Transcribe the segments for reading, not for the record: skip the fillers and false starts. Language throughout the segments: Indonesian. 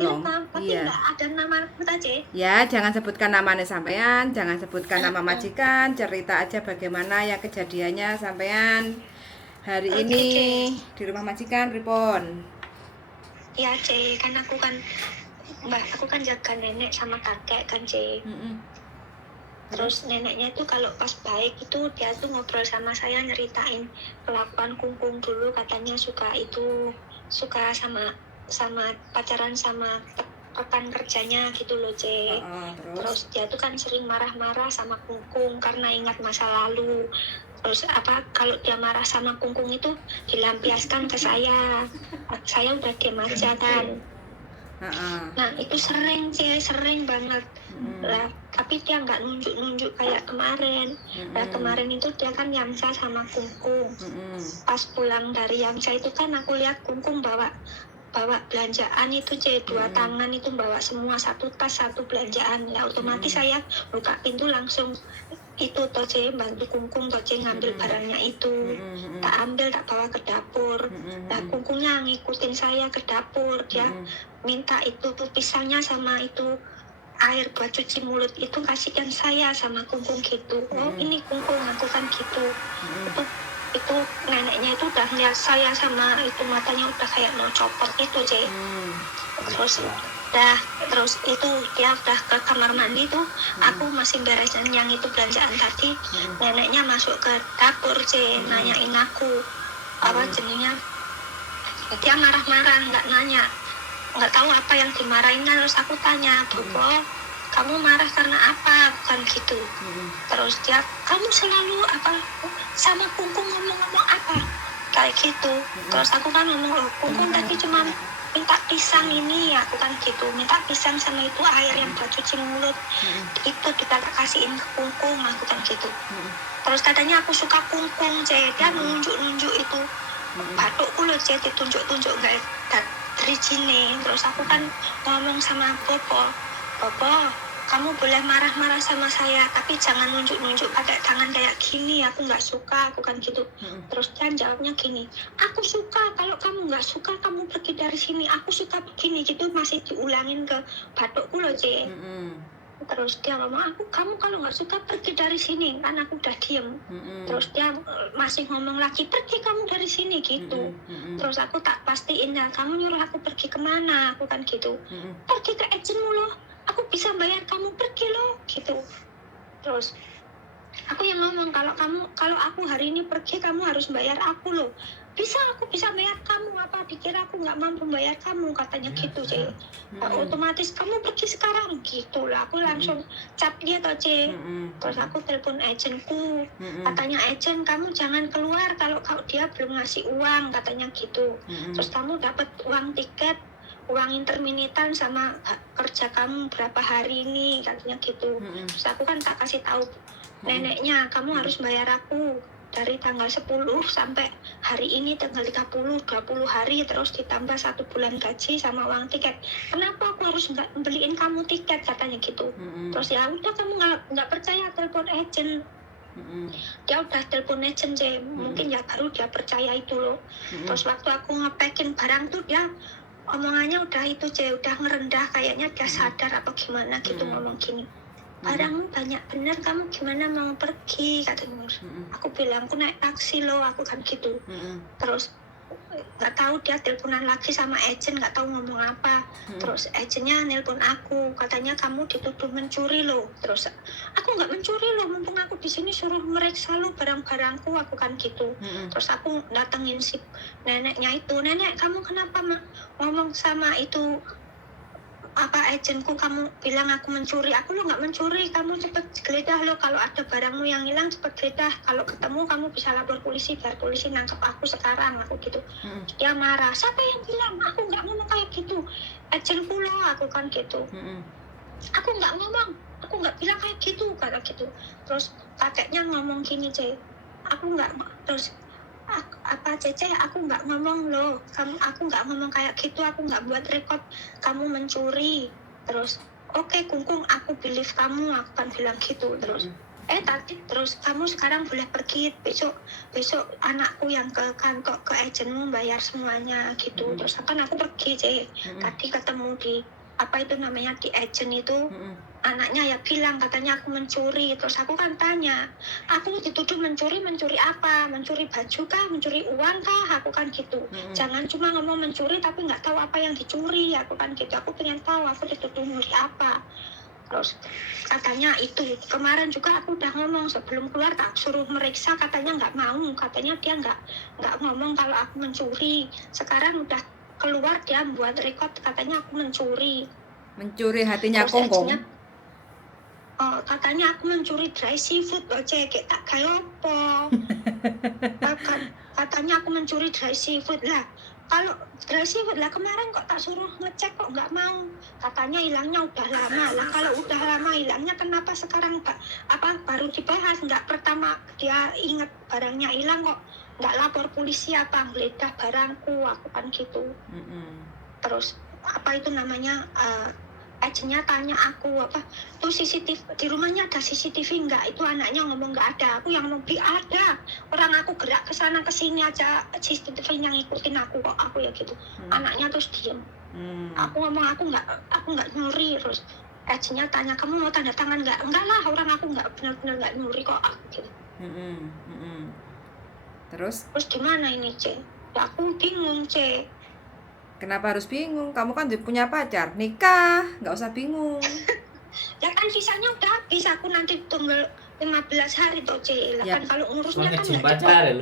Long. Tapi Iya. nggak ada nama kita, Ce. Ya, jangan sebutkan namanya sampean, jangan sebutkan nama majikan, cerita aja bagaimana ya kejadiannya sampean hari Oke, ini Ce. di rumah majikan Pripon. Ya, Ce, kan aku kan jaga nenek sama kakek kan, Ce. Terus neneknya itu kalau pas baik itu dia tuh ngobrol sama saya, nyeritain kelakuan Kungkung dulu, katanya suka sama pacaran sama rekan kerjanya gitu loh, Ce. Terus dia tuh kan sering marah-marah sama Kungkung karena ingat masa lalu. Terus kalau dia marah sama Kungkung itu dilampiaskan ke saya. Saya udah diam aja kan. Nah itu sering banget lah, tapi dia nggak nunjuk kayak kemarin. Nah kemarin itu dia kan Yamsa sama Kungkung. Pas pulang dari Yamsa itu kan aku lihat Kungkung bawa belanjaan itu, C, 2 tangan itu bawa semua, satu tas satu belanjaan. Ya otomatis saya buka pintu langsung itu toh, C, bantu Kungkung toh, C, ngambil barangnya itu. Tak ambil, tak bawa ke dapur. Nah Kungkungnya ngikutin saya ke dapur, dia minta itu pisangnya sama itu air buat cuci mulut itu kasihkan saya sama Kungkung gitu. Oh ini Kungkung, aku kan gitu. Itu neneknya itu udah ngeliat saya sama itu matanya udah kayak mau copot itu, C. Terus itu dia udah ke kamar mandi tuh, aku masih beresin yang itu belanjaan tadi. Neneknya masuk ke dapur, C, nanyain aku apa jenisnya. Dia marah-marah, nggak tahu apa yang dimarahin. Terus aku tanya, Bobo, kamu marah karena apa? Bukan gitu. Terus dia, kamu selalu sama Kungkung ngomong-ngomong apa? Kayak gitu. Terus aku kan ngomong, loh Kungkung tadi cuma minta pisang ini, aku kan gitu, minta pisang sama itu air yang buat cuci mulut. Itu kita kasihin ke Kungkung, aku kan gitu. Terus katanya aku suka Kungkung, C. Dia nunjuk-nunjuk itu batukku loh, C, ditunjuk-tunjuk nggak dari sini. Terus aku kan ngomong sama Bobo, kamu boleh marah-marah sama saya, tapi jangan nunjuk-nunjuk pakai tangan kayak gini, aku nggak suka, aku kan gitu. Terus dia jawabnya gini, aku suka, kalau kamu nggak suka kamu pergi dari sini, aku suka begini gitu, masih diulangin ke batukku loh, C. Terus dia ngomong, kamu kalau nggak suka pergi dari sini, kan aku udah diem. Terus dia masih ngomong lagi, pergi kamu dari sini gitu. Terus aku tak pastiin, ya kamu nyuruh aku pergi kemana, aku kan gitu. Pergi ke agentmu loh, aku bisa bayar kamu, pergi loh gitu. Terus aku yang ngomong, kalau aku hari ini pergi kamu harus bayar aku loh. Aku bisa bayar kamu, apa dikira aku nggak mampu bayar kamu, katanya gitu, C. Otomatis kamu pergi sekarang gitu lah. Aku langsung cap dia toh, C. Terus aku telepon agentku, katanya agent kamu jangan keluar kalau dia belum ngasih uang, katanya gitu. Terus kamu dapat uang tiket, uang interminitan sama kerja kamu berapa hari ini, katanya gitu. Terus aku kan tak kasih tahu neneknya, kamu harus bayar aku dari tanggal 10 sampai hari ini tanggal 30, 20 hari, terus ditambah 1 bulan gaji sama uang tiket. Kenapa aku harus nggak beliin kamu tiket, katanya gitu. Terus ya udah, kamu nggak percaya, telepon agent. Dia udah telepon agent, C. Mungkin ya baru dia percaya itu loh. Terus waktu aku nge-packing barang tuh dia omongannya udah itu, C, udah ngerendah, kayaknya dia sadar apa gimana gitu, ngomong gini, barangmu banyak bener, kamu gimana mau pergi, katanya. Aku bilang, aku naik taksi loh, aku kan gitu. Terus nggak tahu dia teleponan lagi sama agent, nggak tahu ngomong apa. Terus agentnya nelpon aku, katanya kamu dituduh mencuri loh. Terus aku nggak mencuri loh, mumpung aku di sini suruh meriksa lo barang-barangku, aku kan gitu. Terus aku datengin si neneknya itu, nenek kamu kenapa ngomong sama itu agentku, kamu bilang aku mencuri. Aku lo nggak mencuri, kamu cepet geledah lo, kalau ada barangmu yang hilang cepet geledah, kalau ketemu kamu bisa lapor polisi, biar polisi nangkep aku sekarang, aku gitu. Dia marah, siapa yang bilang, aku nggak ngomong kayak gitu, agentku lo, aku kan gitu. Aku nggak ngomong, aku nggak bilang kayak gitu, kata gitu. Terus kakeknya ngomong gini, C, aku nggak, terus Cece, aku nggak ngomong loh, aku nggak ngomong kayak gitu, aku nggak buat record kamu mencuri. Terus oke, Kungkung, aku believe kamu, aku kan bilang gitu. Terus Tadi terus kamu sekarang boleh pergi, besok anakku yang ke kantor ke agenmu bayar semuanya gitu. Terus kan aku pergi tadi ketemu di apa itu namanya di agen itu. Anaknya ya bilang katanya aku mencuri. Terus aku kan tanya, aku dituduh mencuri apa? Mencuri baju kah, mencuri uang kah? Aku kan gitu. Jangan cuma ngomong mencuri tapi nggak tahu apa yang dicuri. Aku kan gitu, aku pengen tahu aku dituduh mencuri apa. Terus katanya itu kemarin juga aku udah ngomong sebelum keluar tak suruh meriksa, katanya nggak mau, katanya dia nggak ngomong kalau aku mencuri. Sekarang udah keluar dia buat rekod katanya aku mencuri hatinya terus Kongkong. Katanya aku mencuri dry seafood loh kayak tak kayak apa. Katanya aku mencuri dry seafood lah. Kalau dry seafood lah kemarin kok tak suruh ngecek kok nggak mau. Katanya hilangnya udah lama lah. Kalau udah lama hilangnya kenapa sekarang baru dibahas? Nggak pertama dia ingat barangnya hilang kok nggak lapor polisi apa geledah barangku, aku kan gitu. Terus apa itu namanya agennya tanya aku apa tuh CCTV di rumahnya ada CCTV enggak, itu anaknya ngomong enggak ada, aku yang ngomong ada, orang aku gerak ke sana ke sini aja CCTV yang ngikutin aku kok, aku ya gitu. Anaknya terus diem. Aku ngomong aku nggak nyuri. Terus agennya tanya kamu mau tanda tangan enggak lah, orang aku nggak benar-benar nggak nyuri kok, aku gitu. Terus gimana ini ya aku bingung Kenapa harus bingung? Kamu kan punya pacar, nikah, nggak usah bingung. Ya kan visanya udah habis, aku nanti tunggu 15 hari toh Ya. kan kalau ngurusnya kan nggak cepat.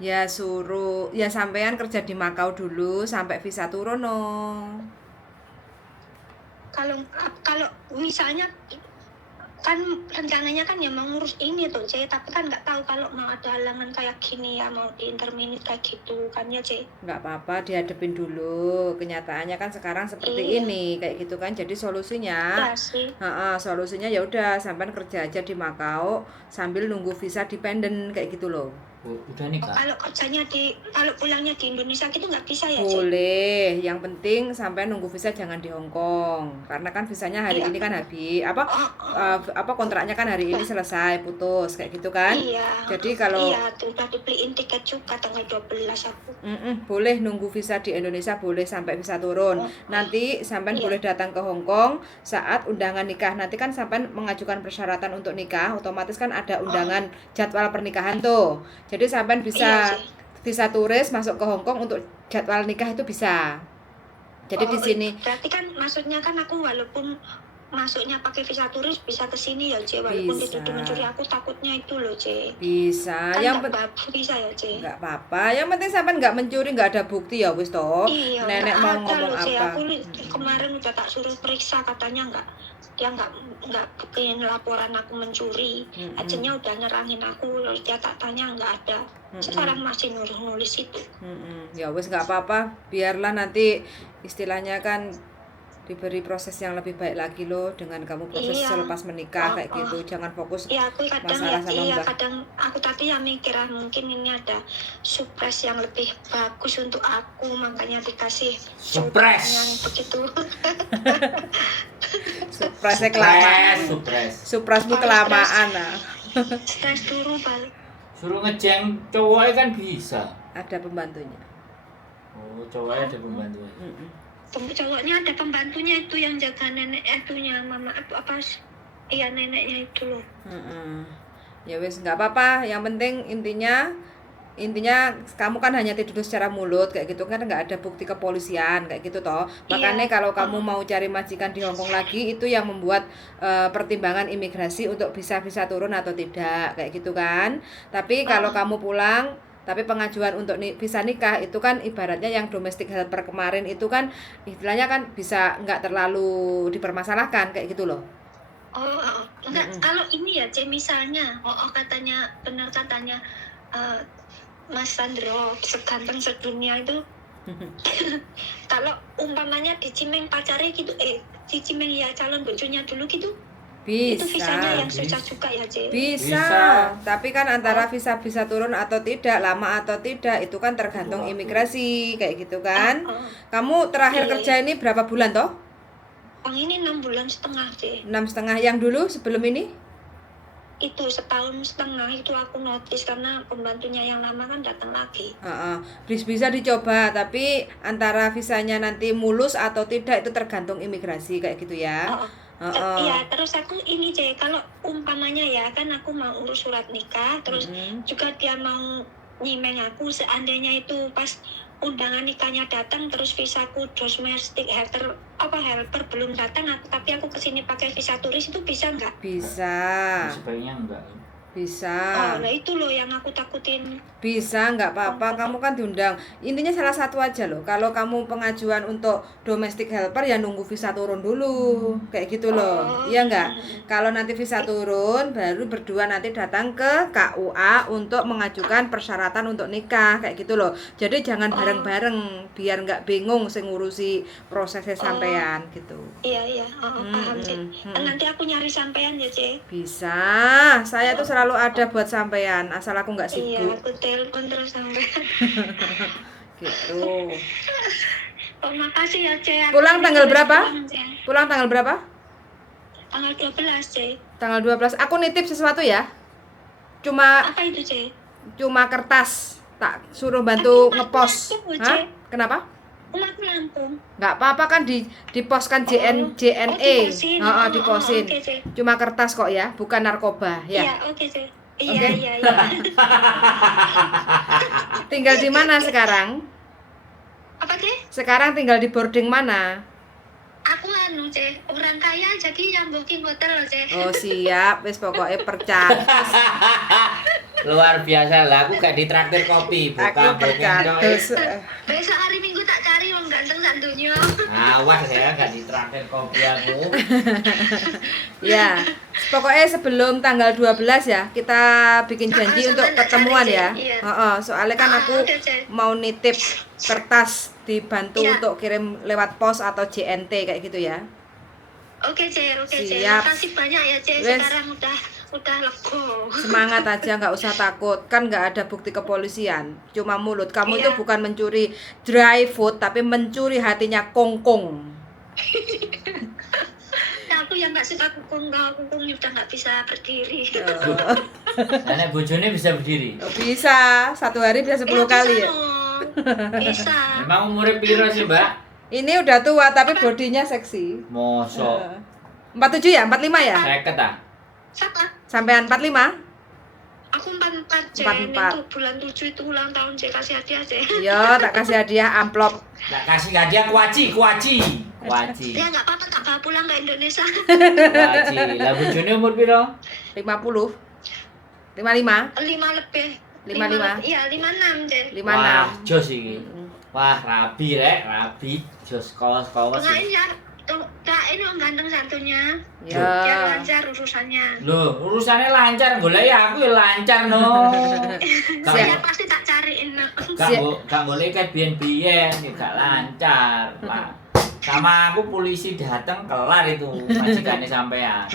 Ya suruh, ya sampean kerja di Makau dulu sampai visa turun no. Kalau misalnya kan rencananya kan ya mau ngurus ini tuh tapi kan nggak tahu kalau mau ada halangan kayak gini ya, mau diinterminate kayak gitu kan ya Nggak apa-apa, dihadapin dulu kenyataannya kan sekarang seperti ini kayak gitu kan. Jadi solusinya solusinya ya udah sampean kerja aja di Makau sambil nunggu visa dependen kayak gitu loh. Udah nikah. Kalau kerjanya kalau pulangnya di Indonesia gitu nggak bisa ya boleh, yang penting sampai nunggu visa jangan di Hong Kong karena kan visanya hari ini kan habis apa kontraknya kan hari ini selesai putus kayak gitu kan. Jadi kalau udah dibeliin tiket juga tanggal 12 aku. Boleh nunggu visa di Indonesia, boleh sampai visa turun. Nanti sampai boleh datang ke Hong Kong saat undangan nikah. Nanti kan sampai mengajukan persyaratan untuk nikah, otomatis kan ada undangan jadwal pernikahan tuh. Jadi sampai bisa visa turis masuk ke Hong Kong untuk jadwal nikah itu bisa. Jadi di sini. Berarti kan maksudnya kan aku walaupun masuknya pakai visa turis bisa ke sini ya walaupun dituduh mencuri, aku takutnya itu loh Bisa. Kan yang bisa ya nggak apa-apa. Yang penting sampai nggak mencuri, nggak ada bukti ya wis toh. Nenek mau ngomong apa? Aku kemarin udah tak suruh periksa katanya dia nggak bikin laporan aku mencuri. Akhirnya udah nyerangin aku, terus dia tak tanya nggak ada. Sekarang masih nulis itu. Ya wis nggak apa-apa, biarlah nanti istilahnya kan diberi proses yang lebih baik lagi loh dengan kamu proses selepas menikah kayak gitu. Jangan fokus aku kadang masalah sama Mbak. Kadang aku tapi ya mikir mungkin ini ada surprise yang lebih bagus untuk aku, makanya dikasih surprise yang begitu. Surprise kelamaan. Surprise-mu kelamaan nah. Stres dulu balik. Suruh ngejeng cowoknya kan bisa. Ada pembantunya. Oh, cowoknya ada pembantunya. Cowoknya ada pembantunya itu yang jaga nenek itunya mama neneknya itu loh. Ya wes nggak apa-apa, yang penting intinya kamu kan hanya dituduh secara mulut kayak gitu kan, nggak ada bukti kepolisian kayak gitu toh. Makanya kalau kamu mau cari majikan di Hong Kong lagi itu yang membuat pertimbangan imigrasi untuk bisa turun atau tidak kayak gitu kan. Tapi kalau kamu pulang tapi pengajuan untuk visa nikah itu kan ibaratnya yang domestic helper kemarin itu kan istilahnya kan bisa nggak terlalu dipermasalahkan kayak gitu loh. Enggak, kalau ini ya misalnya benar katanya Mas Sandro seganteng sedunia itu kalau umpamanya di Cimeng pacarnya gitu di Cimeng ya calon bojonya dulu gitu bisa. Itu visanya yang susah juga ya bisa. Tapi kan antara visa turun atau tidak, lama atau tidak itu kan tergantung imigrasi kayak gitu kan. Kamu terakhir kerja ini berapa bulan toh? Yang ini 6,5 bulan 6,5. Yang dulu sebelum ini? itu setahun setengah itu aku notice karena pembantunya yang lama kan datang lagi. Bisa dicoba, tapi antara visanya nanti mulus atau tidak itu tergantung imigrasi kayak gitu ya. Iya, terus aku ini kalau umpamanya ya kan aku mau urus surat nikah, terus juga dia mau nyimeng aku seandainya itu pas undangan nikahnya datang terus visaku domestic helper belum datang tapi aku kesini pakai visa turis itu bisa nggak? Bisa. Sebaiknya enggak. Bisa. Nah itu loh yang aku takutin. Bisa, nggak apa-apa, kamu kan diundang. Intinya salah satu aja loh. Kalau kamu pengajuan untuk domestic helper ya nunggu visa turun dulu. Kayak gitu loh. Iya nggak? Kalau nanti visa turun, baru berdua nanti datang ke KUA untuk mengajukan persyaratan untuk nikah. Kayak gitu loh. Jadi jangan bareng-bareng, biar nggak bingung sing ngurusi prosesnya sampean gitu. Iya, paham sih. Nanti aku nyari sampean ya, Ce. Bisa, saya tuh selalu ada buat sampean, asal aku nggak sibuk. Iya, aku telepon terus sampean. Gitu. Oh, makasih ya, Ce. Pulang tanggal berapa? Pulang tanggal berapa? Tanggal 12, Ce. Tanggal 12. Aku nitip sesuatu ya. Cuma Apa itu, Ce? cuma kertas. Tak suruh bantu ngepos. Hah? Kenapa? Aku Lampung. Nggak apa-apa kan diposkan JNE. Diposin. Diposin. Oke, Ce. Cuma kertas kok ya, bukan narkoba ya. Iya, oke, Ce. Iya. Tinggal di mana sekarang? Apa, Ce? Sekarang tinggal di boarding mana? Aku Ce, orang kaya jadi yang booking hotel loh, Ce. Oh siap, wis pokoknya percaya. Luar biasa lah, aku gak ditraktir kopi, Aku bukan percaya. Besok hari Minggu tak cari wong ganteng sak dunya. Awas ya, gak ditraktir kopi aku. Ya, pokoknya sebelum tanggal 12 ya, kita bikin janji untuk ketemuan ya. Soalnya kan aku mau nitip kertas dibantu untuk kirim lewat pos atau JNT kayak gitu ya. Oke, Ce. Siap. Makasih banyak ya, Ce. Sekarang udah lego. Semangat aja, nggak usah takut. Kan nggak ada bukti kepolisian, cuma mulut. Kamu itu bukan mencuri dry food, tapi mencuri hatinya kongkong. Aku yang nggak suka kungkungnya udah nggak bisa berdiri. Nenek bojone bisa berdiri. Bisa, satu hari bisa 10 kali ya. Bisa. Emang umurnya piro sih, Mbak? Ini udah tua tapi bodinya seksi. Mosok. 47 ya, 45 ya? 50 ah. Sama. Sampean 45? Aku 44, Ce. 44. Itu bulan 7 itu ulang tahun, Ce. Kasih hadiah, Ce. Iya, tak kasih hadiah amplop. Tak kasih hadiah kuaci. Ya nggak apa-apa, tak bawa pulang ke Indonesia. Kuaci. Lah bojone umur piro? 50. 55. 5 lebih. 55. Iya, 56, Ce. 56. Wah, jos iki. Wah, rabi rek, rabi. Jos kawas. Enggak ya. Ini orang ganteng satunya. Ya. Dia lancar urusannya. Loh, urusannya lancar, golek ya aku ya lancar no. Saya pasti tak cariin. Gak boleh kayak biyen-biyen, ya gak lancar. Lah, sama aku polisi dateng kelar itu majikane sampean.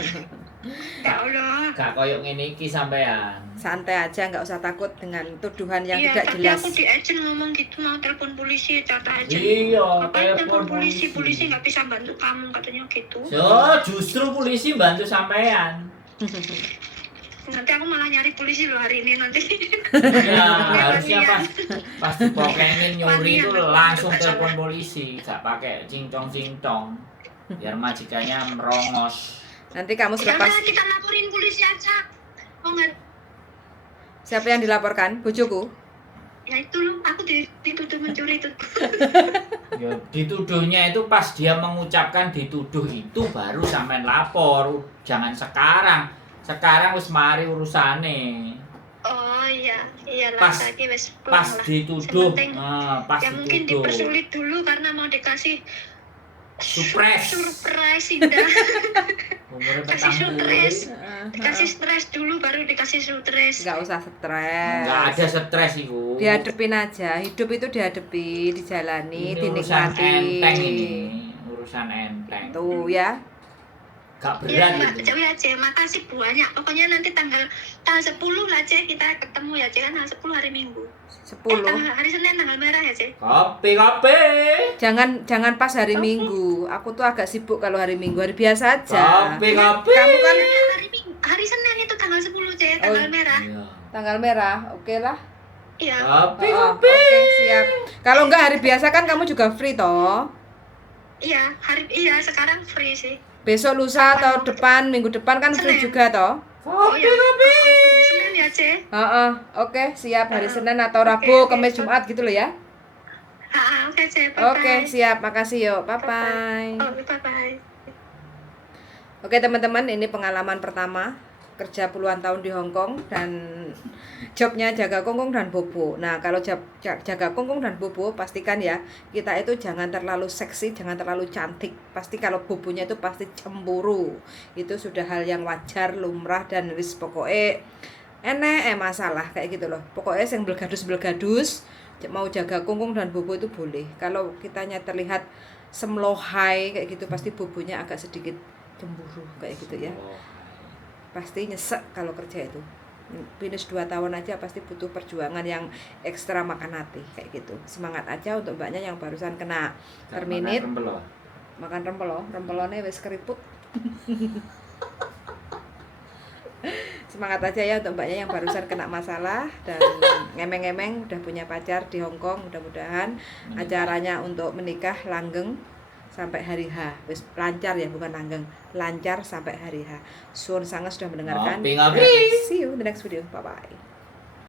Ya Allah. Gak koyok ngene iki sampean. Santai aja, nggak usah takut dengan tuduhan yang Iya, tidak tapi jelas. aku di agent ngomong gitu mau telepon polisi, kata aja. Iya, Ngapain telepon polisi nggak bisa bantu kamu katanya gitu. So, justru polisi bantu sampean. Nanti aku malah nyari polisi loh hari ini nanti. Ya, harusnya pas dipokengin nyuri itu langsung telepon polisi, gak pakai cincong. Biar majikannya merongos. Nanti kamu Ya selepas udah kita laporin polisi aja. Oh enggak. siapa yang dilaporkan? Bojoku. Ya itu loh, aku dituduh mencuri itu. Ya, dituduhnya itu pas dia mengucapkan dituduh itu baru sampean lapor. Jangan sekarang. Sekarang wis mari urusane. Oh iya, iyalah Pas- tadi wes Pas pulang lah. dituduh, Sementing, pas ya mungkin dituduh. dipersulit dulu karena mau dikasih surprise indah. Umurnya Kasih 40. surprise. Dikasih stres dulu baru dikasih stres. Nggak usah stres. Enggak ada stres iku. Dihadepin aja, hidup itu dihadapi, dijalani, Ini urusan dinikmati. enteng ini. Urusan enteng. Tuh ya. Gak Ya berat Mbak, itu. Cewi aja, makasih banyak. Pokoknya nanti tanggal 10 lah Ce, kita ketemu ya Ce, kan tanggal 10 hari Minggu. 10. Hari Senin tanggal merah ya Ce. Kopi. Jangan pas hari Minggu. Aku tuh agak sibuk kalau hari Minggu, hari biasa aja. Kopi. Kamu kan Hari Senin itu tanggal 10 C, tanggal merah. Iya. Tanggal merah, oke lah. Iya. Kopi, Oh, kopi. oke, siap. Kalau enggak hari biasa kan kamu juga free toh. Iya, sekarang free sih. Besok lusa atau depan, minggu depan kan free Senin. juga toh. Oh Kopi, ya, kopi. Senin ya, C. Oke, siap hari Heeh. Senin atau Rabu, Oke, Kamis, oke. Jumat gitu loh ya. Oke, C. Bye-bye. Oke, siap. Makasih yuk. Bye-bye. Oh, bye-bye. Oke, teman-teman, ini pengalaman pertama kerja puluhan tahun di Hong Kong dan jobnya jaga kungkung dan bobo. Nah, kalau jaga kungkung dan bobo, pastikan ya kita itu jangan terlalu seksi, jangan terlalu cantik. Pasti kalau bobonya itu pasti cemburu. Itu sudah hal yang wajar, lumrah, dan wis pokoknya masalah kayak gitu loh. Pokoknya yang belgadus-belgadus mau jaga kungkung dan bobo itu boleh. Kalau kitanya terlihat semlohai kayak gitu, pasti bobonya agak sedikit cemburu kayak gitu ya. Pasti nyesek kalau kerja itu. Finish 2 tahun aja pasti butuh perjuangan yang ekstra makan hati kayak gitu. Semangat aja untuk mbaknya yang barusan kena terminate. Makan rempelo, rempelone wis keriput. Semangat aja ya untuk mbaknya yang barusan kena masalah dan ngemeng-ngemeng udah punya pacar di Hong Kong. Mudah-mudahan acaranya untuk menikah langgeng sampai hari H. Wis lancar ya, bukan langgeng, lancar sampai hari H. Suwun sangat sudah mendengarkan. Ngopi, ngopi. See you in the next video. Bye bye.